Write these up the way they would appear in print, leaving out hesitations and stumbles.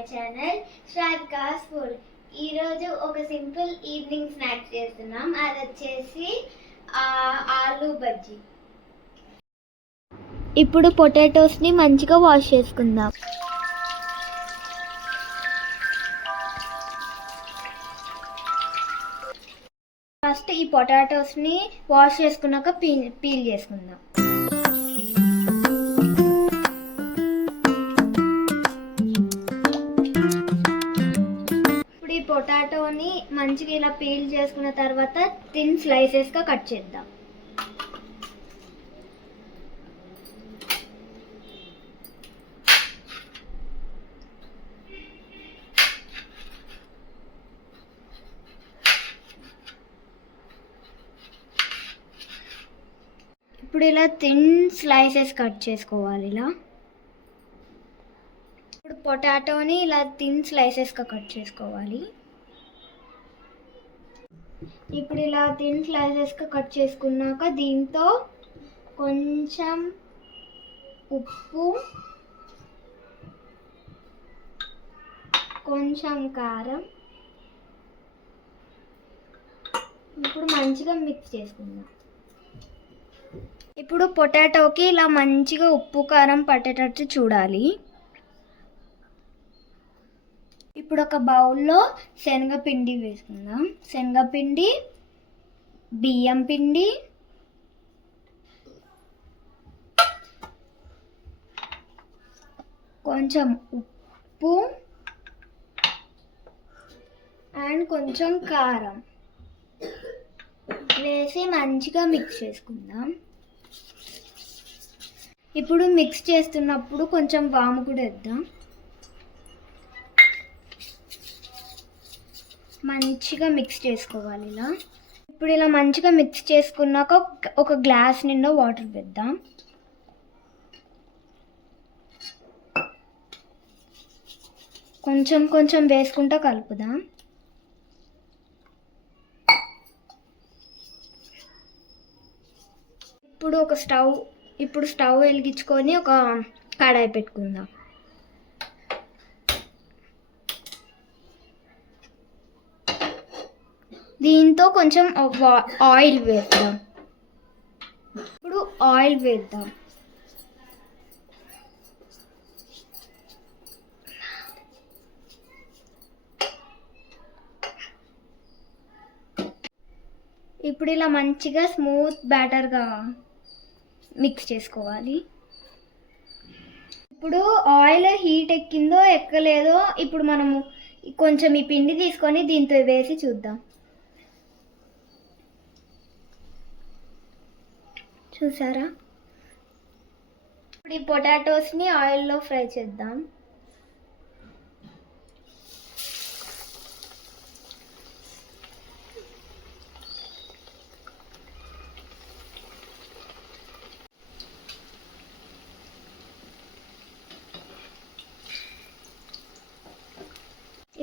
My channel శ్రావికాస్ food. ఈరోజు ఒక simple evening snacks చేస్తున్నాం. అది వచ్చేసి ఆలూ బజ్జీ. ఇప్పుడు పొటాటోస్ని మంచిగా వాష్ చేసుకుందాం. ఫస్ట్ ఈ పొటాటోస్ని వాష్ చేసుకున్నాక పీల్ చేసుకుందాం. పొటాటోని మంచిగా ఇలా పీల్ చేసుకున్న తర్వాత థిన్ స్లైసెస్గా కట్ చేద్దాం. ఇప్పుడు ఇలా థిన్ స్లైసెస్ కట్ చేసుకోవాలి. ఇప్పుడు పొటాటోని ఇలా థిన్ స్లైసెస్గా కట్ చేసుకోవాలి. ఇప్పుడు ఇలా థిన్ స్లైసెస్గా కట్ చేసుకున్నాక దీంతో కొంచెం ఉప్పు, కొంచెం కారం ఇప్పుడు మంచిగా మిక్స్ చేసుకుందాం. ఇప్పుడు పొటాటోకి ఇలా మంచిగా ఉప్పు కారం పట్టేటట్టు చూడాలి. ఇప్పుడు ఒక బౌల్లో శనగపిండి వేసుకుందాం. శనగపిండి, బియ్యం పిండి, కొంచెం ఉప్పు అండ్ కొంచెం కారం వేసి మంచిగా మిక్స్ చేసుకుందాం. ఇప్పుడు మిక్స్ చేస్తున్నప్పుడు కొంచెం వాము కూడా వేద్దాం. మంచిగా మిక్స్ చేసుకోవాలి. ఇప్పుడు ఇలా మంచిగా మిక్స్ చేసుకున్నాక ఒక గ్లాస్ నిండా వాటర్ వేద్దాం. కొంచెం కొంచెం వేసుకుంటూ కలుపుదాం. ఇప్పుడు స్టవ్ వెలిగించుకొని ఒక కడాయి పెట్టుకుందాం. దీంతో కొంచెం ఆయిల్ వేద్దాం. ఇప్పుడు ఆయిల్ వేద్దాం. ఇప్పుడు ఇలా మంచిగా స్మూత్ బ్యాటర్గా మిక్స్ చేసుకోవాలి. ఇప్పుడు ఆయిల్ హీట్ ఎక్కిందో ఎక్కలేదో ఇప్పుడు మనము కొంచెం ఈ పిండి తీసుకొని దీంతో వేసి చూద్దాం. చూసారా? ఇప్పుడు ఈ పొటాటోస్ని ఆయిల్లో ఫ్రై చేద్దాం.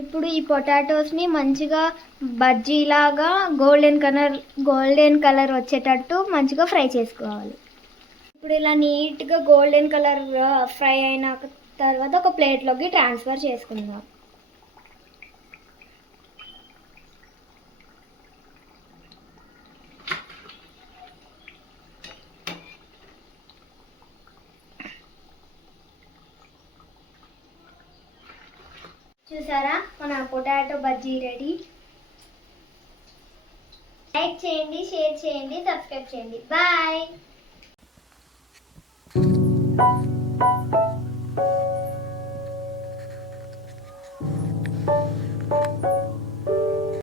ఇప్పుడు ఈ పొటాటోస్ని మంచిగా బజ్జీలాగా గోల్డెన్ కలర్ వచ్చేటట్టు మంచిగా ఫ్రై చేసుకోవాలి. ఇప్పుడు ఇలా నీట్గా గోల్డెన్ కలర్ ఫ్రై అయిన తర్వాత ఒక ప్లేట్లోకి ట్రాన్స్ఫర్ చేసుకుందాం. చూసారా, మన పొటాటో బజ్జీ రెడీ. లైక్ చేయండి, షేర్ చేయండి, సబ్స్క్రైబ్ చేయండి. బాయ్.